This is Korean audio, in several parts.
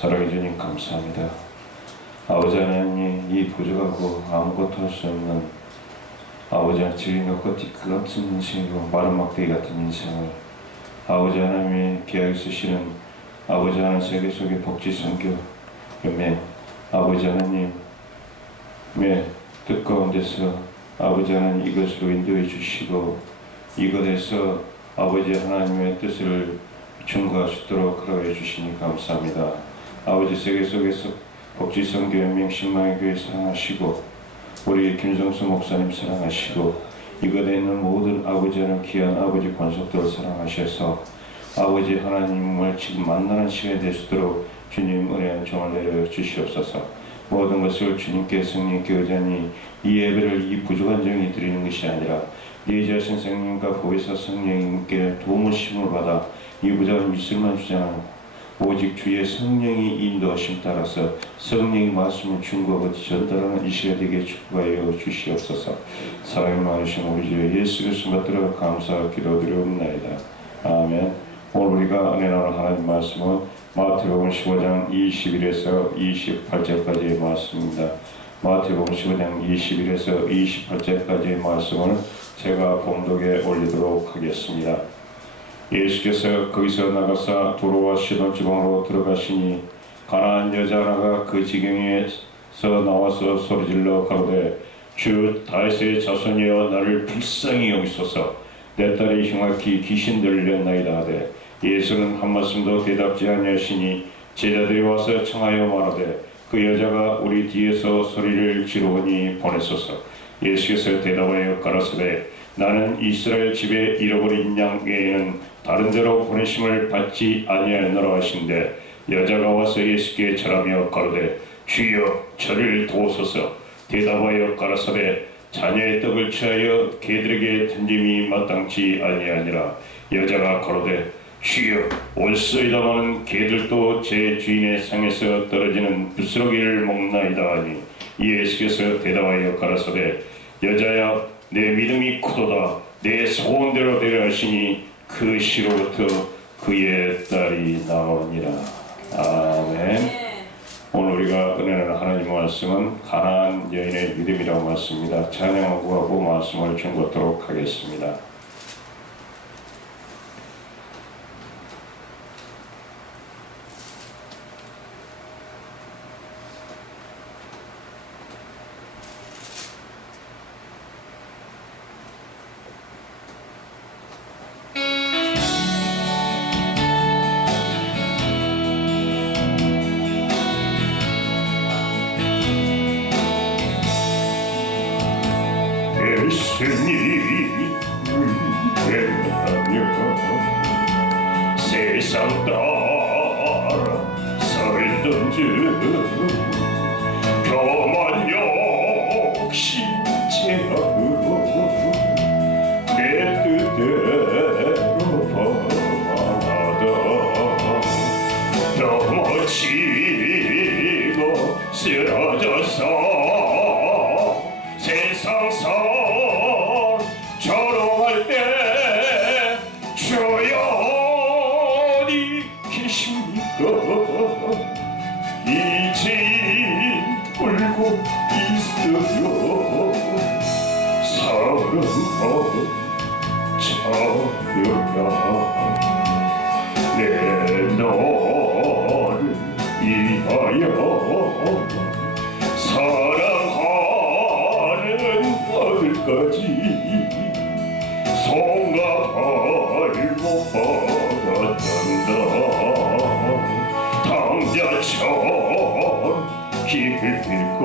사랑해 주님 감사합니다. 아버지 하나님, 이 부족하고 아무것도 할 수 없는 아버지 하나님, 주인과 끝이 끝없는 인생이고 마른 막대기 같은 인생을 아버지 하나님이 귀하게 쓰시는 아버지 하나님 세계 속의 복지 선교 연맹 아버지 하나님의 뜻 가운데서 아버지 하나님 이것으로 인도해 주시고 이것에서 아버지 하나님의 뜻을 증거할 수 있도록 허락해 주시니 감사합니다. 아버지 세계 속에서 복지 선교 연맹 신망의 교회 사랑하시고 우리 김성수 목사님 사랑하시고 이곳에 있는 모든 아버지 하나님 귀한 아버지 권속들을 사랑하셔서 아버지 하나님을 지금 만나는 시간이 될 수 있도록 주님 은혜한 종을 내려 주시옵소서. 모든 것을 주님께 성령께 의지하니 이 예배를 이 부족한 종이 드리는 것이 아니라 네 자신 성령과 보혜사 성령님께 도움을 심을 받아 이 부족한 미술만 주장하는 오직 주의 성령이 인도하심 따라서 성령의 말씀을 중고하고 전달하는 이 시간 되게 축복하여 주시옵소서. 사랑이 많으신 우리 주 예수 그리스도 받들어 감사 기도드리옵나이다. 아멘. 오늘 우리가 은혜 나눌 하나님 말씀은 마태복음 15장 21에서 28절까지의 말씀입니다. 마태복음 15장 21에서 28절까지의 말씀을 제가 봉독에 올리도록 하겠습니다. 예수께서 거기서 나가사 도로와 시돈 지방으로 들어가시니 가난한 여자 하나가 그 지경에서 나와서 소리질러 가로되 주 다윗의 자손이여 나를 불쌍히 여기소서 내 딸이 흉악히 귀신 들렸나이다 하되 예수는 한 말씀도 대답지 아니하시니 제자들이 와서 청하여 말하되 그 여자가 우리 뒤에서 소리를 지르오니 보내소서. 예수께서 대답하여 가라사대 나는 이스라엘 집에 잃어버린 양 외에는 다른 데로 보내심을 받지 아니하노라 하신대 여자가 와서 예수께 절하며 가로되 주여 저를 도우소서. 대답하여 가라사대 자녀의 떡을 취하여 개들에게 던짐이 마땅치 아니하니라. 여자가 가로되 주여 올소이다마는 개들도 제 주인의 상에서 떨어지는 부스러기를 먹나이다 하니 예수께서 대답하여 가라사대 여자야 내 믿음이 크도다. 내 소원대로 되려 하시니 그 시로부터 그의 딸이 나오니라. 아멘. 오늘 우리가 은혜는 하나님의 말씀은 가난한 여인의 믿음이라고 말씀입니다. 찬양하고 하고 말씀을 준비하도록 하겠습니다. 예수님을 대하여 세상 따라 살던 중 교만 욕심 제하고 내 뜻대로 범하다 넘어지고 쓰러져서 세상사 저롱할 때 주여 어디 계십니까? 이제 울고 있어요. 사랑하는 자녀야 내 너를 위하여 사랑하는 아들까지 송가발 못 받았단다. 당자처럼 길고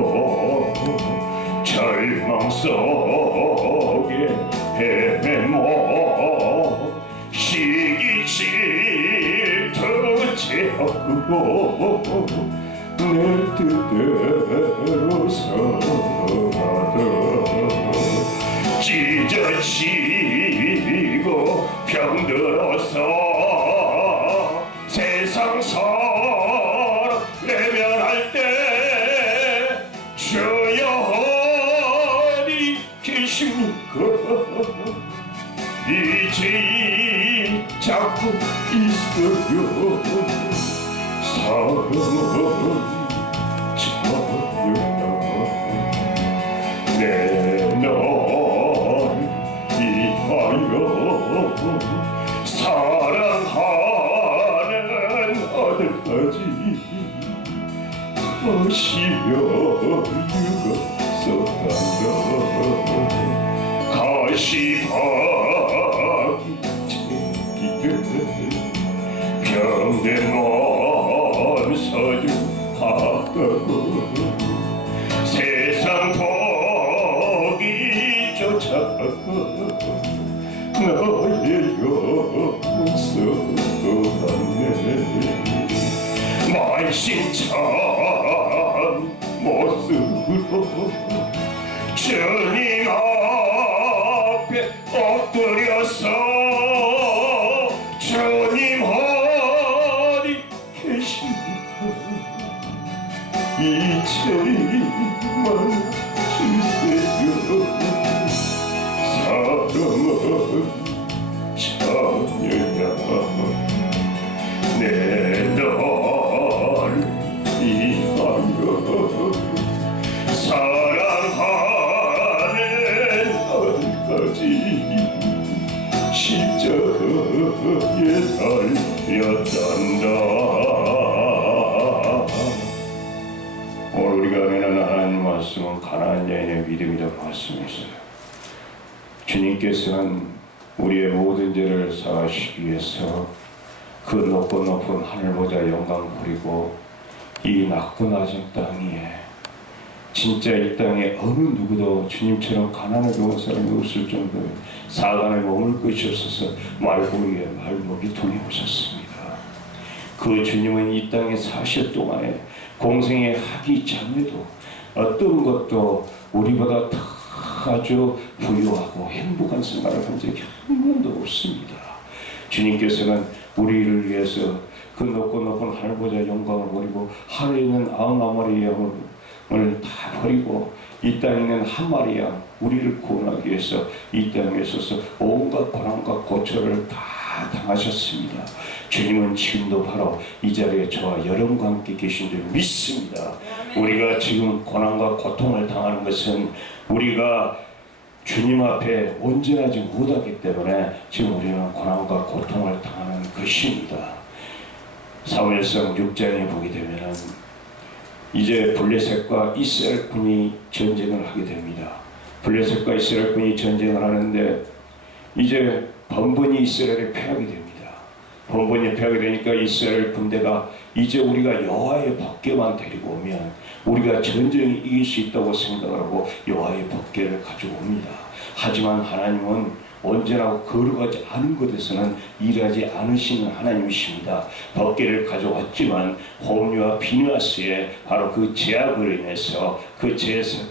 절망 속에 헤매모 시기 질투 채하고 내 뜻대로 살아다 찢어지고 병들어서 세상 사람 외면할 때 주여 어디 계십니까? 이제 잡고 있어요. 사랑하는 마시며 죽었었단다. 가시방지기를 병든 원서주하다고 세상 포기 쫓아가 나의 영성도랐네. 만신창 모습으로 주님 앞에 엎드려서 주님 어디 계십니까? 이제만 주세요. 사랑은 자녀야 내 너를 위하여 사랑하는 날까지 십자가에 달렸단다. 오늘 우리가 은혜는 하나님 말씀은 가난한 여인의 믿음이라고 말씀했어요. 주님께서는 우리의 모든 죄를 사하시기 위해서 그 높고 높은 하늘보다 영광 부리고 이 낮고 낮은 땅 위에 진짜 이 땅에 어느 누구도 주님처럼 가난을 겪은 사람이 없을 정도로 사간에 머물 것이 없어서 말고리에 말먹이통에 오셨습니다. 그 주님은 이 땅에 사실 동안에 공생의 하기 전에도 어떤 것도 우리보다 더 아주 부유하고 행복한 생활을 한 적이 한 번도 없습니다. 주님께서는 우리를 위해서 그 높고 높은 하늘보다 영광을 버리고 하늘에 있는 99마리의 양을 다 버리고 이 땅에 있는 한 마리 양 우리를 구원하기 위해서 이 땅에 있어서 온갖 고난과 고초를 다 당하셨습니다. 주님은 지금도 바로 이 자리에 저와 여러분과 함께 계신 줄 믿습니다. 우리가 지금 고난과 고통을 당하는 것은 우리가 주님 앞에 온전하지 못하기 때문에 지금 우리는 고난과 고통을 당하는 것입니다. 사무엘상 6장에 보게 되면은 이제 블레셋과 이스라엘군이 전쟁을 하게 됩니다. 블레셋과 이스라엘군이 전쟁을 하는데 이제 번번이 이스라엘에 패하게 됩니다. 번번이 패하게 되니까 이스라엘 군대가 이제 우리가 여호와의 법궤만 데리고 오면 우리가 전쟁을 이길 수 있다고 생각을 하고 여호와의 법궤를 가져옵니다. 하지만 하나님은 언제나 거룩하지 않은 것에서는 일하지 않으시는 하나님이십니다. 법궤를 가져왔지만 홈리와 비누아스의 바로 그 제약으로 인해서 그 제사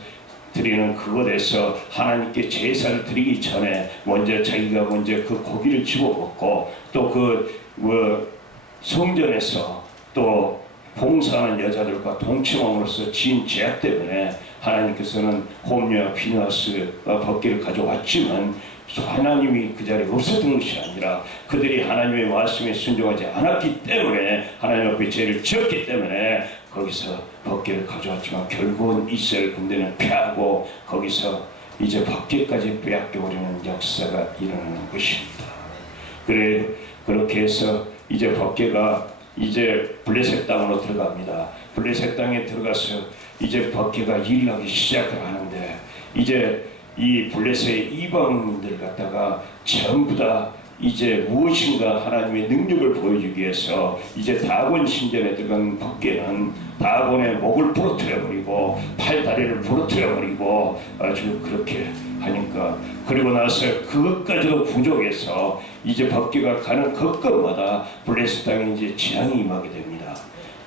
드리는 그것에서 하나님께 제사를 드리기 전에 먼저 자기가 먼저 그 고기를 집어먹고 또 그 성전에서 또 봉사하는 여자들과 동침함으로써 지은 죄악 때문에 하나님께서는 홈리와 비누아스가 법궤를 가져왔지만 하나님이 그 자리에 없었던 것이 아니라 그들이 하나님의 말씀에 순종하지 않았기 때문에 하나님 앞에 죄를 지었기 때문에 거기서 법궤를 가져왔지만 결국은 이스라엘 군대는 패하고 거기서 이제 법궤까지 빼앗겨버리는 역사가 일어나는 것입니다. 그래 그렇게 해서 이제 법궤가 이제 블레셋 땅으로 들어갑니다. 블레셋 땅에 들어가서 이제 법궤가 일하기 시작을 하는데 이제 이 블레셋의 이방인들 갖다가 전부 다 이제 무엇인가 하나님의 능력을 보여주기 위해서 이제 다곤 신전에 들어간 법궤는 다곤의 목을 부러뜨려버리고 팔다리를 부러뜨려버리고 아주 그렇게 하니까 그리고 나서 그것까지도 부족해서 이제 법궤가 가는 곳곳마다 블레셋 땅에 이제 재앙이 임하게 됩니다.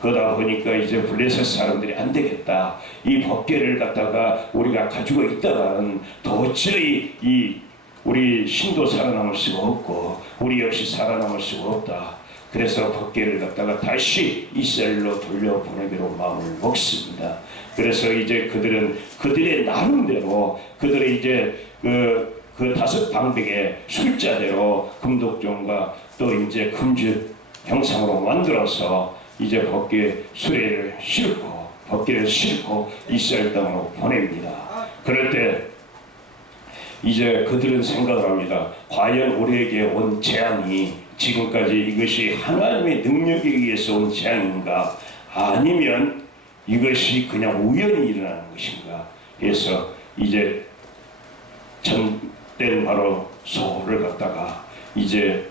그러다 보니까 이제 블레셋 사람들이 안 되겠다. 이 법궤를 갖다가 우리가 가지고 있다가는 도저히 이 우리 신도 살아남을 수가 없고 우리 역시 살아남을 수가 없다. 그래서 법궤를 갖다가 다시 이스라엘로 돌려보내기로 마음을 먹습니다. 그래서 이제 그들은 그들의 나름대로 그들의 이제 그 다섯 방백의 숫자대로 금독종과 또 이제 금주 형상으로 만들어서 이제 법궤 수레를 싣고 법궤를 싣고 이스라엘 땅으로 보냅니다. 그럴 때 이제 그들은 생각을 합니다. 과연 우리에게 온 재앙이 지금까지 이것이 하나님의 능력에 의해서 온 재앙인가, 아니면 이것이 그냥 우연히 일어나는 것인가 해서 이제 전된 바로 소를 갖다가 이제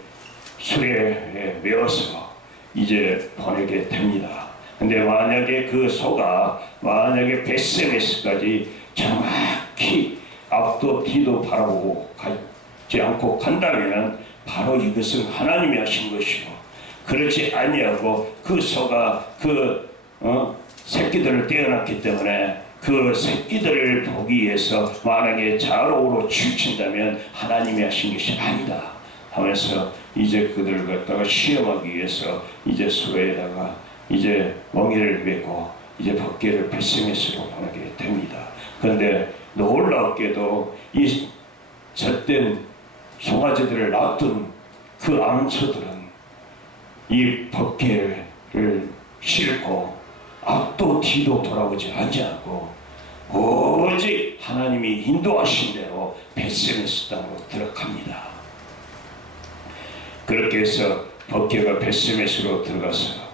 수레에 메어서 이제 보내게 됩니다. 근데 만약에 그 소가 만약에 벳세메스까지 정확히 앞도 뒤도 바라보고 가지 않고 간다면 바로 이것은 하나님이 하신 것이고, 그렇지 아니하고 그 소가 새끼들을 떼어놨기 때문에 그 새끼들을 보기 위해서 만약에 좌우로 치우친다면 하나님이 하신 것이 아니다 하면서 이제 그들을 갖다가 시험하기 위해서 이제 수레에다가 이제 멍이를 메고 이제 법궤를 벳세메스로 보내게 됩니다. 그런데 놀랍게도 이 젖된 송아지들을 낳았던 그 암소들은 이 법궤를 싣고 앞도 뒤도 돌아보지 않고 오직 하나님이 인도하신 대로 벳세메스 땅으로 들어갑니다. 그렇게 해서 법궤가 벳세메스로 들어가서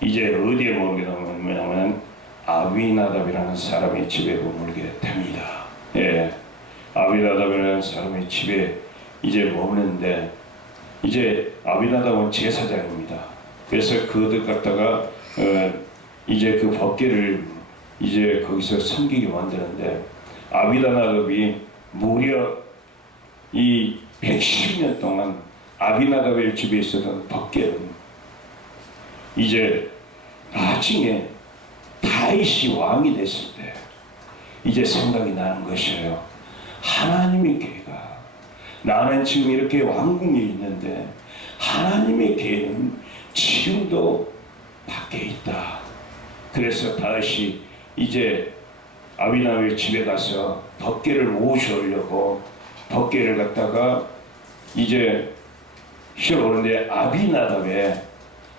이제 어디에 머무르냐면 아비나답이라는 사람의 집에 머물게 됩니다. 예, 아비나답이라는 사람의 집에 이제 머무는데, 이제 아비나답은 제사장입니다. 그래서 그들 갖다가 이제 그 법궤를 이제 거기서 섬기게 만드는데, 아비나답이 무려 이 110년 동안 아비나답의 집에 있었던 법궤는 이제 나중에 다윗이 왕이 됐을 때 이제 생각이 나는 것이에요. 하나님의 계획가, 나는 지금 이렇게 왕궁에 있는데 하나님의 계획은 지금도 밖에 있다. 그래서 다윗이 이제 아비나답의 집에 가서 법궤를 모셔오려고 법궤를 갖다가 이제 씌워오는데, 아비나답의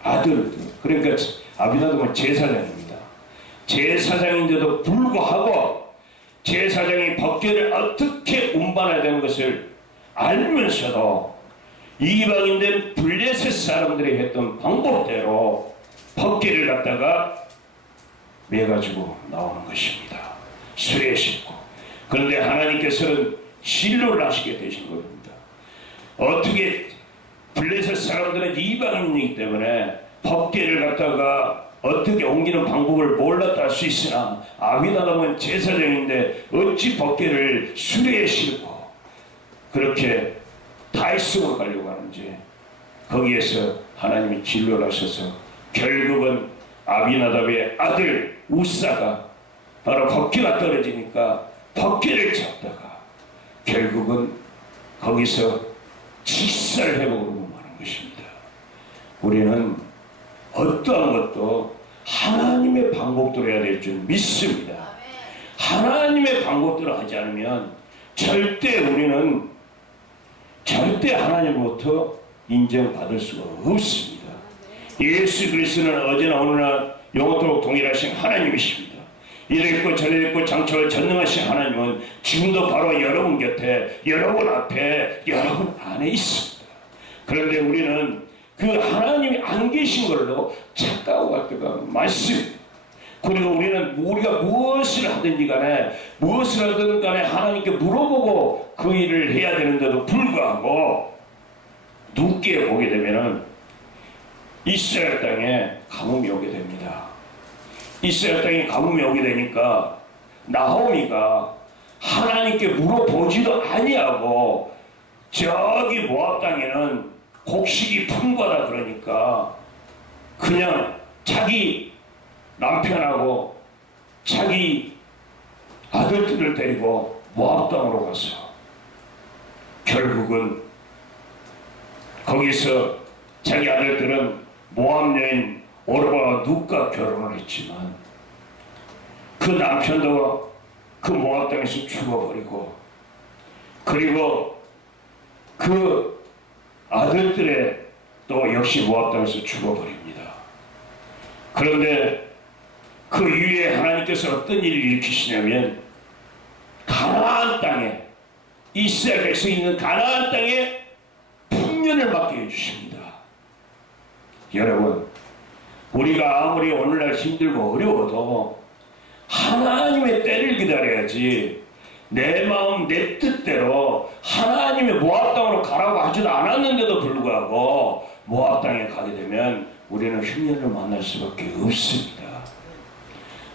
아들, 그러니까 아비나답은 제사장입니다. 제사장인데도 불구하고 제사장이 법궤를 어떻게 운반해야 되는 것을 알면서도 이방인된 블레셋 사람들이 했던 방법대로 법궤를 갖다가 매가지고 나오는 것입니다. 수레에 싣고. 그런데 하나님께서는 진로를 하시게 되신 겁니다. 어떻게 블레셋 사람들은 이방인이기 때문에 법궤를 갖다가 어떻게 옮기는 방법을 몰랐다 할 수 있으나, 아비나답은 제사장인데 어찌 법궤를 수레에 싣고 그렇게 다윗성으로 가려고 하는지, 거기에서 하나님이 진로를 하셔서 결국은 아비나답의 아들 우사가 바로 법궤가 떨어지니까 법궤를 잡다가 결국은 거기서 직살해먹으로 마는 것입니다. 우리는 어떠한 것도 하나님의 방법대로 해야 될 줄 믿습니다. 하나님의 방법대로 하지 않으면 절대 우리는 절대 하나님으로부터 인정받을 수가 없습니다. 예수 그리스도는 어제나 오늘나 영원토록 동일하신 하나님이십니다. 이랬고 저랬고 장초를 전능하신 하나님은 지금도 바로 여러분 곁에, 여러분 앞에, 여러분 안에 있습니다. 그런데 우리는 그 하나님이 안 계신 걸로 착각하고 갈 때가 많습니다. 그리고 우리가 무엇을 하든지 간에 무엇을 하든 간에 하나님께 물어보고 그 일을 해야 되는데도 불구하고 눈께 보게 되면은 이스라엘 땅에 가뭄이 오게 됩니다. 이스라엘 땅에 가뭄이 오게 되니까 나오미가 하나님께 물어보지도 아니하고 저기 모압 땅에는 곡식이 풍부하다 그러니까 그냥 자기 남편하고 자기 아들들을 데리고 모압 땅으로 가서 결국은 거기서 자기 아들들은 모압 여인 오르바와 룻과 결혼을 했지만 그 남편도 그 모압 땅에서 죽어버리고, 그리고 그 아들들의 또 역시 모압 땅에서 죽어버립니다. 그런데 그 이후에 하나님께서 어떤 일을 일으키시냐면 가나안 땅에, 이스라엘 백성이 있는 가나안 땅에 풍년을 맞게 해주십니다. 여러분, 우리가 아무리 오늘날 힘들고 어려워도 하나님의 때를 기다려야지, 내 마음 내 뜻대로 하나님의 모압 땅으로 가라고 하지도 않았는데도 불구하고 모압 땅에 가게 되면 우리는 흉년을 만날 수밖에 없습니다.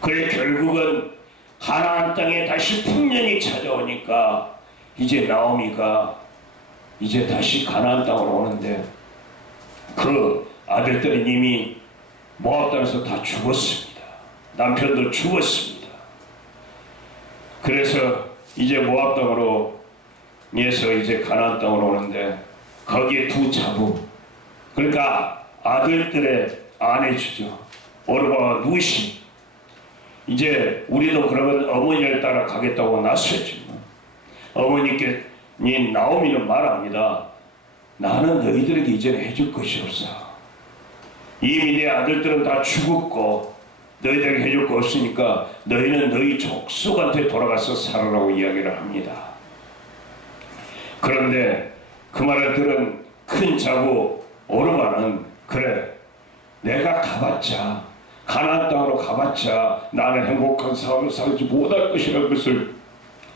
그래 결국은 가나안 땅에 다시 풍년이 찾아오니까 이제 나오미가 이제 다시 가나안 땅으로 오는데 그 아들들은 이미 모압 땅에서 다 죽었습니다. 남편도 죽었습니다. 그래서 이제 모압 땅으로 에서 이제 가나안 땅으로 오는데 거기에 두 자부, 그러니까 아들들의 아내주죠. 오르바와 누시. 이제 우리도 그러면 어머니를 따라 가겠다고 나섰지만 어머니께 나오미는 말합니다. 나는 너희들에게 이제는 해줄 것이 없어. 이미 내 아들들은 다 죽었고 너희들에게 해줄 거 없으니까 너희는 너희 족속한테 돌아가서 살아라고 이야기를 합니다. 그런데 그 말을 들은 큰 자부 오르바는 그래 내가 가봤자 가나안 땅으로 가봤자 나는 행복한 삶을 살지 못할 것이라는 것을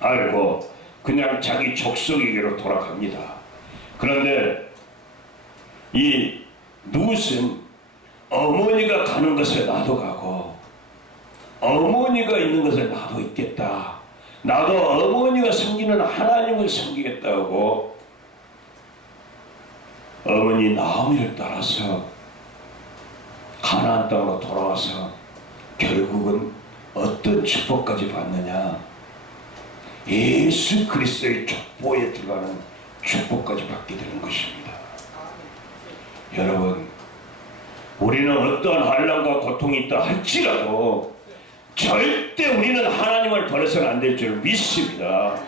알고 그냥 자기 족속에게로 돌아갑니다. 그런데 이 룻은 어머니가 가는 것에 나도 가고 어머니가 있는 것에 나도 있겠다. 나도 어머니가 섬기는 하나님을 섬기겠다고 어머니 나오미를 따라서 가나안 땅으로 돌아와서 결국은 어떤 축복까지 받느냐? 예수 그리스도의 족보에 들어가는 축복까지 받게 되는 것입니다. 여러분, 우리는 어떠한 환난과 고통이 있다 할지라도 절대 우리는 하나님을 버려서는 안 될 줄 믿습니다.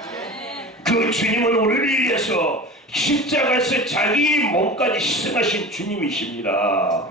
그 주님은 우리를 위해서 십자가에서 자기 몸까지 희생하신 주님이십니다.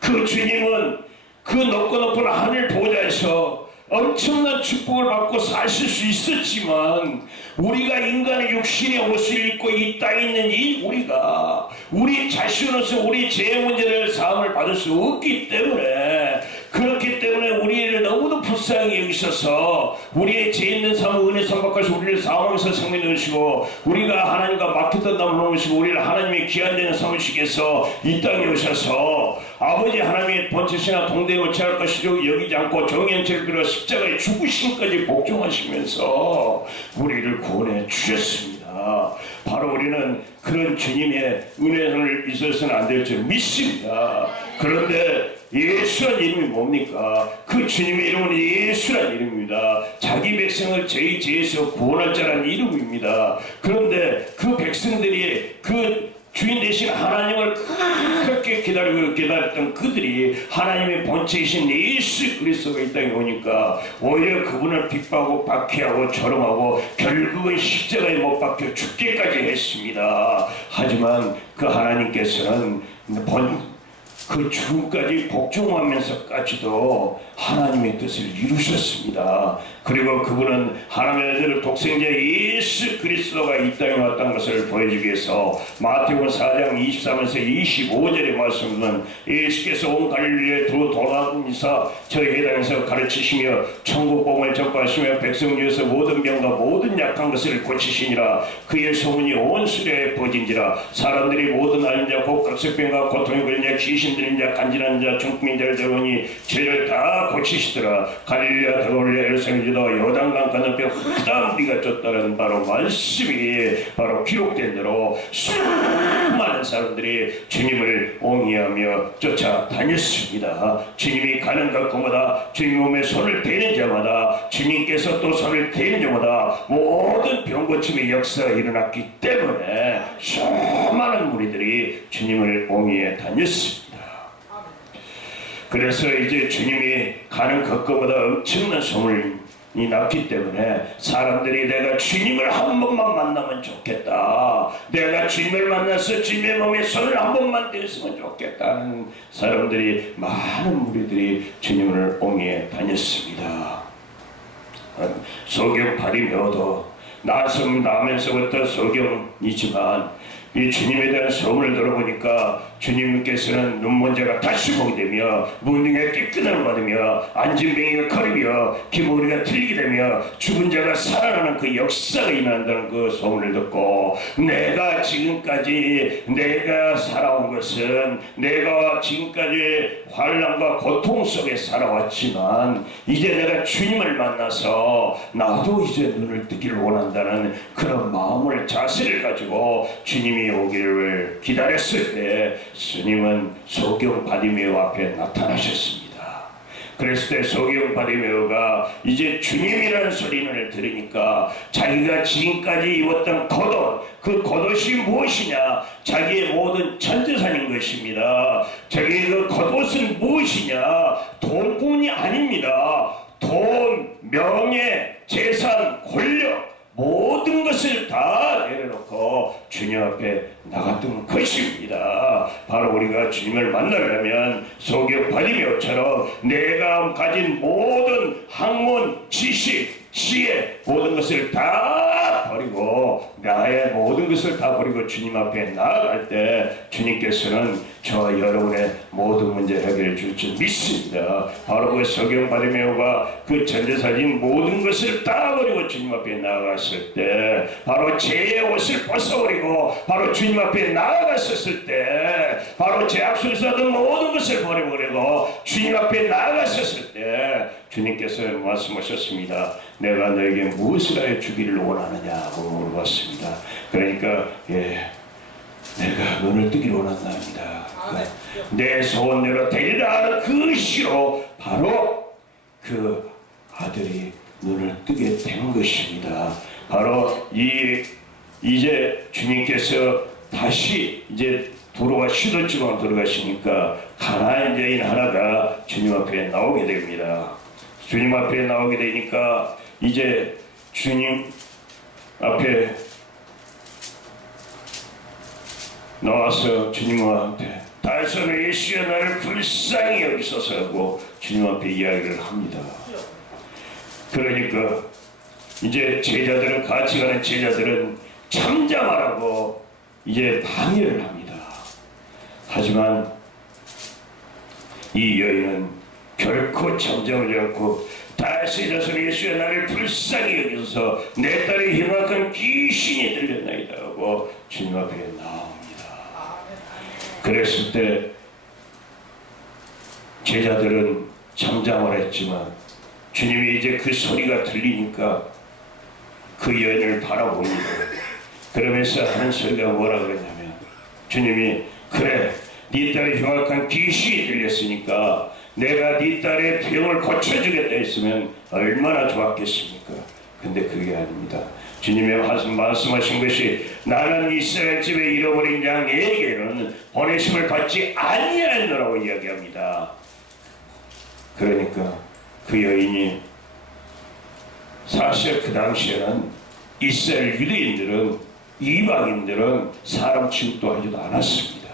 그 주님은 그 높고 높은 하늘 보좌에서 엄청난 축복을 받고 사실 수 있었지만 우리가 인간의 육신의 옷을 입고 이 땅에 있는 이 우리가 우리 자신으로서 우리 죄 문제를 사함을 받을 수 없기 때문에 그렇기 때문에 우리를 너무도 불쌍히 여기셔서 우리의 죄 있는 삶을 은혜 선박하시고 우리를 사함에서 생명 넣으시고 우리가 하나님과 막혔던 남을 놓으시고 우리를 하나님의 귀한 되는 삼으시겠어 이 땅에 오셔서 아버지 하나님의 번체시나 동대을 취할 것이로 여기지 않고 정형체를 빌어 십자가에 죽으심까지 복종하시면서 우리를 구원해 주셨습니다. 바로 우리는 그런 주님의 은혜를 있어서는 안 될 줄 믿습니다. 그런데 예수란 이름이 뭡니까? 그 주님의 이름은 예수란 이름입니다. 자기 백성을 저희 죄에서 구원할 자라는 이름입니다. 그런데 그 백성들이 그 주인 대신 하나님을 그렇게 기다렸던 그들이 하나님의 본체이신 예수 그리스도가 이 땅에 오니까 오히려 그분을 핍박하고 박해하고 조롱하고 결국은 십자가에 못 박혀 죽기까지 했습니다. 하지만 그 하나님께서는 그 죽음까지 복종하면서까지도 하나님의 뜻을 이루셨습니다. 그리고 그분은 하나님의 아들 독생자 예수 그리스도가 이 땅에 왔다는 것을 보여주기 위해서 마태복음 4장 23에서 25절의 말씀은 예수께서 온 갈릴리에 돌아다니사 저희 해당에서 가르치시며 천국 복음을 전파하시며 백성 중에서 모든 병과 모든 약한 것을 고치시니라. 그의 소문이 온 수레에 퍼진지라. 사람들이 모든 앓은 자 곧 각색병과 고통에 걸린 자 귀신 들린 자 간질한 자 중풍인 자를 데려오니 죄를 다 고치시더라. 갈릴리아 더올려 예루살렘 요단강 건너편 다 우리가 쫓다는 바로 말씀이 바로 기록된 대로 수많은 사람들이 주님을 옹이하며 쫓아다녔습니다. 주님이 가는 곳마다 주님 몸에 손을 대는 자마다 주님께서 또 손을 대는 자마다 모든 병고침의 역사가 일어났기 때문에 수많은 무리들이 주님을 옹이해 다녔습니다. 그래서 이제 주님이 가는 곳마다 엄청난 소문이 났기 때문에 사람들이 내가 주님을 한 번만 만나면 좋겠다, 내가 주님을 만나서 주님의 몸에 손을 한 번만 댔으면 좋겠다는 사람들이 많은 무리들이 주님을 옹이해 다녔습니다. 소경 발이 배워도 나면서부터 소경이지만 이 주님에 대한 소문을 들어보니까 주님께서는 눈먼자가 다시 보게 되며 문둥이가 깨끗함을 받으며 안진뱅이가 거리며 기머리가 틀리게 되며 죽은 자가 살아나는 그 역사가 일어난다는 그 소문을 듣고 내가 지금까지 내가 살아온 것은 내가 지금까지 환난과 고통 속에 살아왔지만 이제 내가 주님을 만나서 나도 이제 눈을 뜨기를 원한다는 그런 마음을 자세를 가지고 주님이 오기를 기다렸을 때 스님은 소경 바디메오 앞에 나타나셨습니다. 그랬을 때 소경 바디메오가 이제 주님이라는 소리를 들으니까 자기가 지금까지 입었던 겉옷, 그 겉옷이 무엇이냐? 자기의 모든 전재산인 것입니다. 자기의 그 겉옷은 무엇이냐? 돈뿐이 아닙니다. 돈, 명예, 재산, 권력 모든 것을 다 내려놓고 주님 앞에 나갔던 것입니다. 바로 우리가 주님을 만나려면 소경 바디메오처럼 내가 가진 모든 학문, 지식, 지혜 모든 것을 다 버리고 나의 모든 것을 다 버리고 주님 앞에 나아갈 때 주님께서는 저와 여러분의 모든 문제를 해결해 줄 줄 믿습니다. 바로 그 소경 바디메오가 그 전재산인 모든 것을 다 버리고 주님 앞에 나아갔을 때 바로 죄의 옷을 벗어버리고 바로 주님 앞에 나아갔었을 때 바로 죄악 속에서 얻은 모든 것을 버려버리고 주님 앞에 나아갔었을 때 주님께서 말씀하셨습니다. 내가 너에게 무엇을 하여 주기를 원하느냐고 물어봤습니다. 그러니까 내가 눈을 뜨기를 원한답니다. 내 소원대로 되리라 하는 그 시로 바로 그 아들이 눈을 뜨게 된 것입니다. 바로 이제 주님께서 다시 이제 시도지방 들어가시니까 가나안 여인 하나가 주님 앞에 나오게 됩니다. 주님 앞에 나오게 되니까 이제 주님 앞에 나와서 주님한테 달선의 예수여 나를 불쌍히 여기소서 하고 주님 앞에 이야기를 합니다. 그러니까 이제 제자들은 같이 가는 제자들은 잠잠하라고 이제 방해를 합니다. 하지만 이 여인은 결코 잠잠하지 않고 다시 일어서 예수여 나를 불쌍히 여기소서 내 딸의 흉악한 귀신이 들렸나이다 하고 주님 앞에 나옵니다. 그랬을 때 제자들은 잠잠을 했지만 주님이 이제 그 소리가 들리니까 그 여인을 바라봅니다. 그러면서 하는 소리가 뭐라 그러냐면 주님이 그래 네 딸의 흉악한 귀신이 들렸으니까 내가 네 딸의 병을 고쳐주겠다 했으면 얼마나 좋았겠습니까? 근데 그게 아닙니다. 주님의 말씀하신 것이 나는 이스라엘 집에 잃어버린 양에게는 보내심을 받지 아니하노라고 이야기합니다. 그러니까 그 여인이 사실 그 당시에는 이스라엘 유대인들은 이방인들은 사람 취급도 하지도 않았습니다.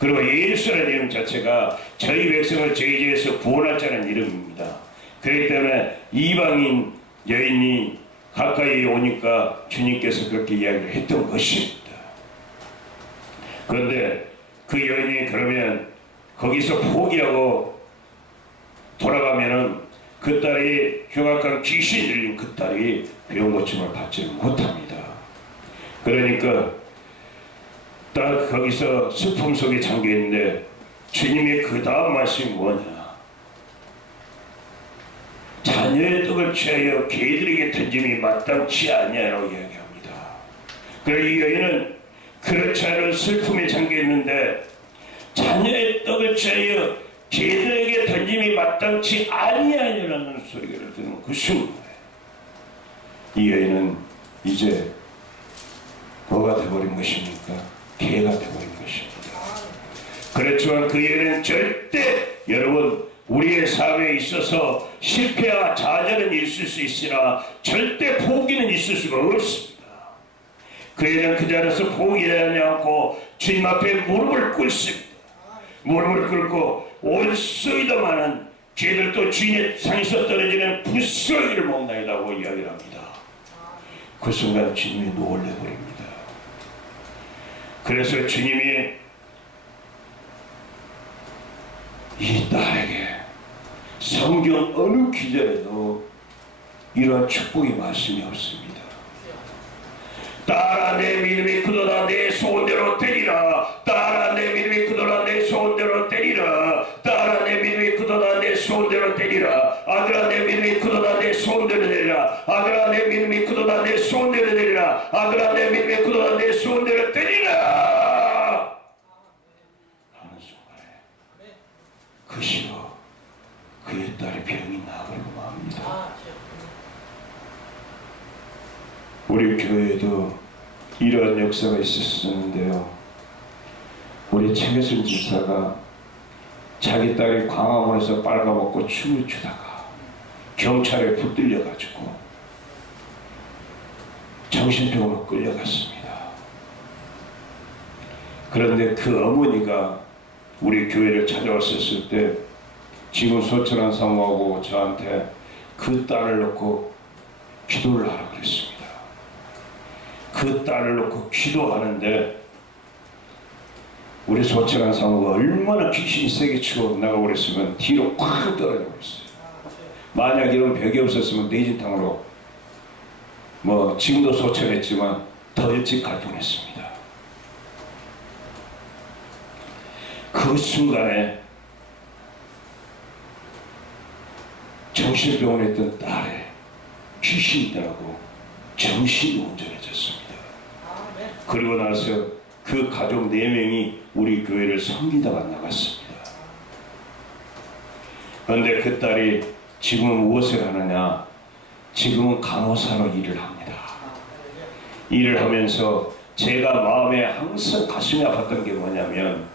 그리고 예수라는 이름 자체가 저희 백성을 저희 죄에서 구원할 자는 이름입니다. 그렇기 때문에 이방인 여인이 가까이 오니까 주님께서 그렇게 이야기를 했던 것입니다. 그런데 그 여인이 그러면 거기서 포기하고 돌아가면은 그 딸이 흉악한 귀신이 들린 그 딸이 병 고침을 받지 못합니다. 그러니까 딱 거기서 슬픔 속에 잠겨 있는데 주님의 그 다음 말씀이 뭐냐? 자녀의 떡을 취하여 개들에게 던짐이 마땅치 아니하라고 이야기합니다. 그래서 이 여인은 그렇지 않은 슬픔에 잠겨 있는데 자녀의 떡을 취하여 개들에게 던짐이 마땅치 아니하냐라는 소리를 듣는 그 순간에 이 여인은 이제 뭐가 되어버린 것입니까? 개가 되어버린 것입니다. 그렇지만 그 여인은 절대 여러분 우리의 삶에 있어서 실패와 좌절은 있을 수 있으나 절대 포기는 있을 수가 없습니다. 그 여인은 그 자리에서 포기하지 않고 주님 앞에 무릎을 꿇습니다. 무릎을 꿇고 올소이다마는 개들도 주인의 상에서 떨어지는 부스러기를 먹나이다고 이야기를 합니다. 그 순간 주님이 놀래버립니다. 그래서 주님이 이 딸에게 성경 어느 기절에도 이러한 축복의 말씀이 없습니다. 딸아 내 믿음이 크도다 내 소원대로 되리라. 딸아 내 믿음이 크도다 내 소원대로 되리라. 딸아 내 믿음이 크도다 내 소원대로 되리라. 아들아 내 믿음이 크도다 내 소원대로 되리라. 아들아 내 믿음이 크도다 내 소원대로 되리라. 아들아 내 믿음이 크도다 내 소원대로 되리라 하는 순간에 그 시로 그의 딸의 병이 나아버리고 맙니다. 우리 교회에도 이러한 역사가 있었었는데요. 우리 최계순 집사가 자기 딸이 광화문에서 빨가벗고 춤을 추다가 경찰에 붙들려가지고 정신병원으로 끌려갔습니다. 그런데 그 어머니가 우리 교회를 찾아왔었을 때 지금 소천한 사모하고 저한테 그 딸을 놓고 기도를 하라고 그랬습니다. 그 딸을 놓고 기도하는데 우리 소천한 사모가 얼마나 귀신이 세게 치고 나가고 그랬으면 뒤로 콱 떨어져 버렸어요. 만약 이런 벽이 없었으면 내진탕으로 지금도 소천했지만 더 일찍 갈 뻔했습니다. 그 순간에 정신병원에 있던 딸에 귀신이 있다고 정신이 온전해졌습니다. 그리고 나서 그 가족 4명이 우리 교회를 섬기다가 나갔습니다. 그런데 그 딸이 지금은 무엇을 하느냐? 지금은 간호사로 일을 합니다. 일을 하면서 제가 마음에 항상 가슴이 아팠던 게 뭐냐면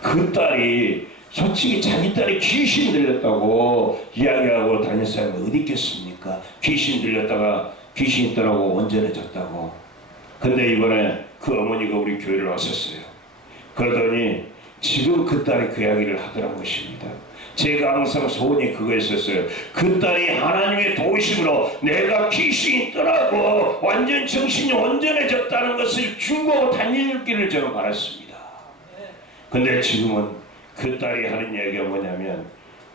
그 딸이 솔직히 자기 딸이 귀신 들렸다고 이야기하고 다닐 사람이 어디 있겠습니까? 귀신 들렸다가 귀신 있더라고 온전해졌다고. 근데 이번에 그 어머니가 우리 교회를 왔었어요. 그러더니 지금 그 딸이 그 이야기를 하더란 것입니다. 제가 항상 소원이 그거였었어요. 그 딸이 하나님의 도우심으로 내가 귀신이 있더라고 완전 정신이 온전해졌다는 것을 충고하고 다닐 길을 제가 바랐습니다. 근데 지금은 그 딸이 하는 이야기가 뭐냐면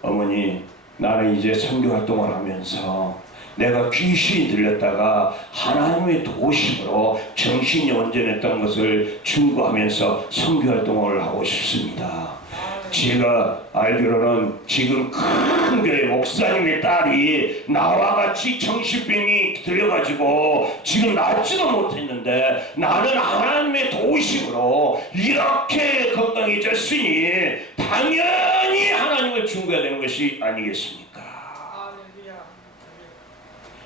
어머니 나는 이제 선교 활동을 하면서 내가 귀신이 들렸다가 하나님의 도우심으로 정신이 온전했던 것을 충고하면서 선교 활동을 하고 싶습니다. 제가 알기로는 지금 큰 교회 목사님의 딸이 나와 같이 정신병이 들려가지고 지금 낫지도 못했는데 나는 하나님의 도우심으로 이렇게 건강해졌으니 당연히 하나님을 충고해야 되는 것이 아니겠습니까?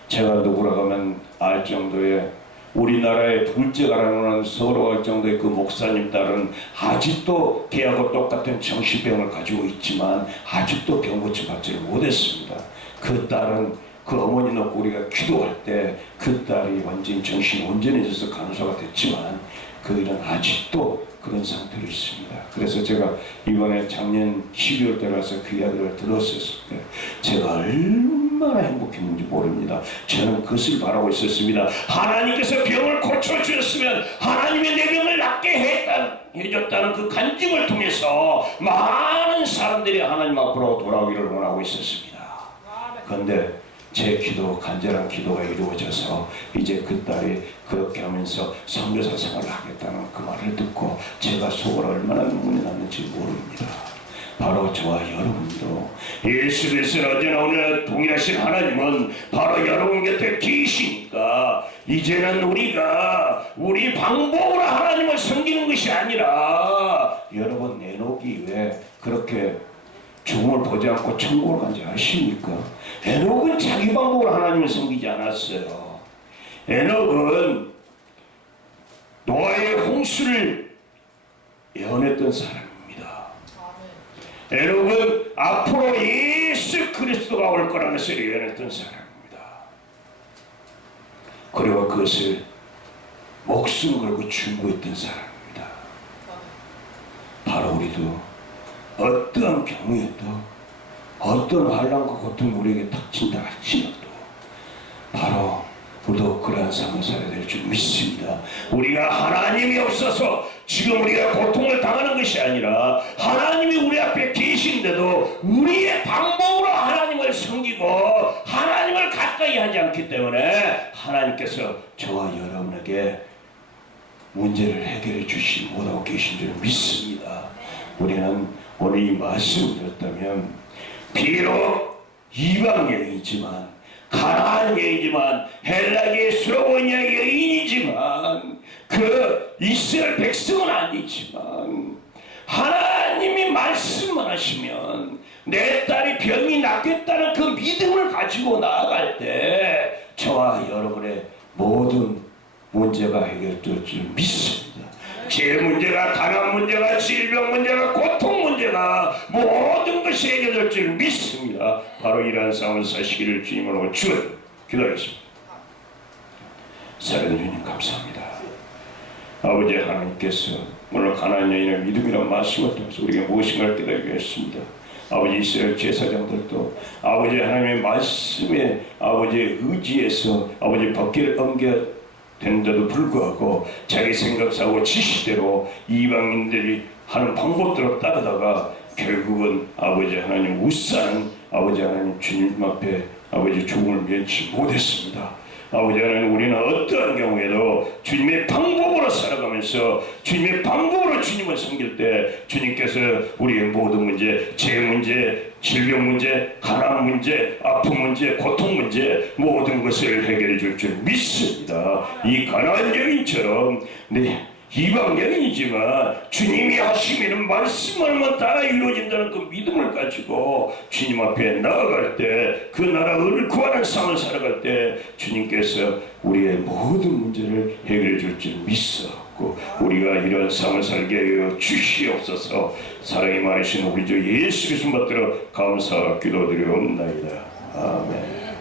제가 누구라고 하면 알 정도의 우리나라의 둘째가라는 서로 할 정도의 그 목사님 딸은 아직도 걔하고 똑같은 정신병을 가지고 있지만 아직도 병고침 받지를 못했습니다. 그 딸은 그 어머니 놓고 우리가 기도할 때 그 딸이 완전히 정신이 온전해져서 간호사가 됐지만 그 일은 아직도 그런 상태로 있습니다. 그래서 제가 이번에 작년 12월 때 가서 그 이야기를 들었을 때 제가 얼마나 행복했는지 모릅니다. 저는 그것을 바라고 있었습니다. 하나님께서 병을 고쳐주셨으면 하나님의 내 병을 낫게 해줬다는 그 간증을 통해서 많은 사람들이 하나님 앞으로 돌아오기를 원하고 있었습니다. 그런데 제 기도, 간절한 기도가 이루어져서 이제 그 딸이 그렇게 하면서 선교사 생활을 하겠다는 그 말을 듣고 제가 속으로 얼마나 눈물이 났는지 모릅니다. 바로 저와 여러분도 예수 그리스도는 어제나 오늘 동일하신 하나님은 바로 여러분 곁에 계시니까 이제는 우리가 우리 방법으로 하나님을 섬기는 것이 아니라 여러분 내놓기 위해 그렇게 죽음을 보지 않고 천국을 간지 아십니까? 에녹은 자기 방법으로 하나님을 섬기지 않았어요. 에녹은 노아의 홍수를 예언했던 사람입니다. 에녹은 앞으로 예수 그리스도가 올 거라는 것을 예언했던 사람입니다. 그리고 그것을 목숨 걸고 충고했던 사람입니다. 바로 우리도 어떠한 경우에도 어떤 환난과 고통이 우리에게 닥친다 할지라도 바로 우리도 그러한 삶을 살아야 될 줄 믿습니다. 우리가 하나님이 없어서 지금 우리가 고통을 당하는 것이 아니라 하나님이 우리 앞에 계신데도 우리의 방법으로 하나님을 섬기고 하나님을 가까이 하지 않기 때문에 하나님께서 저와 여러분에게 문제를 해결해 주시 못하고 계신 줄 믿습니다. 우리는 오늘 이 말씀을 들었다면 비록 이방 여인이지만 가나안 여인이지만 헬라계 수로보냐 여인이지만 그 이스라엘 백성은 아니지만 하나님이 말씀만 하시면 내 딸이 병이 낫겠다는 그 믿음을 가지고 나아갈 때 저와 여러분의 모든 문제가 해결될 줄 믿습니다. 제 문제가, 가난 문제가, 질병 문제가, 고통 문제가 모든 것이 해결될 줄 믿습니다. 바로 이러한 삶을 사시기를 주님으로 기도하겠습니다. 사랑하는 주님 감사합니다. 아버지 하나님께서 오늘 가나안 여인의 믿음이란 말씀을 통해서 우리에게 무엇인가를 깨닫게 했습니다. 아버지 이스라엘 제사장들도 아버지 하나님의 말씀에 아버지의 의지에서 아버지 벗길 엉겨 된데도 불구하고 자기 생각 사고 지시대로 이방인들이 하는 방법대로 따르다가 결국은 아버지 하나님 우사는 아버지 하나님 주님 앞에 아버지 죽음을 면치 못했습니다. 아버지 하나님 우리는 어떠한 경우에도 주님의 방법으로 살아가면서 주님의 방법으로 주님을 섬길 때 주님께서 우리의 모든 문제, 재 문제, 질병 문제, 가난 문제, 아픔 문제, 고통 문제 모든 것을 해결해 줄 줄 믿습니다. 이 가나안 여인처럼 이방 여인이지만 주님이 하시면 말씀만 다 이루어진다는 그 믿음을 가지고 주님 앞에 나아갈 때 그 나라를 구하는 삶을 살아갈 때 주님께서 우리의 모든 문제를 해결해 줄 줄 믿사옵고 우리가 이런 삶을 살게 하여 주시옵소서. 사랑이 많으신 우리 주 예수 그리스도 받들어 감사 기도드리옵나이다. 아멘.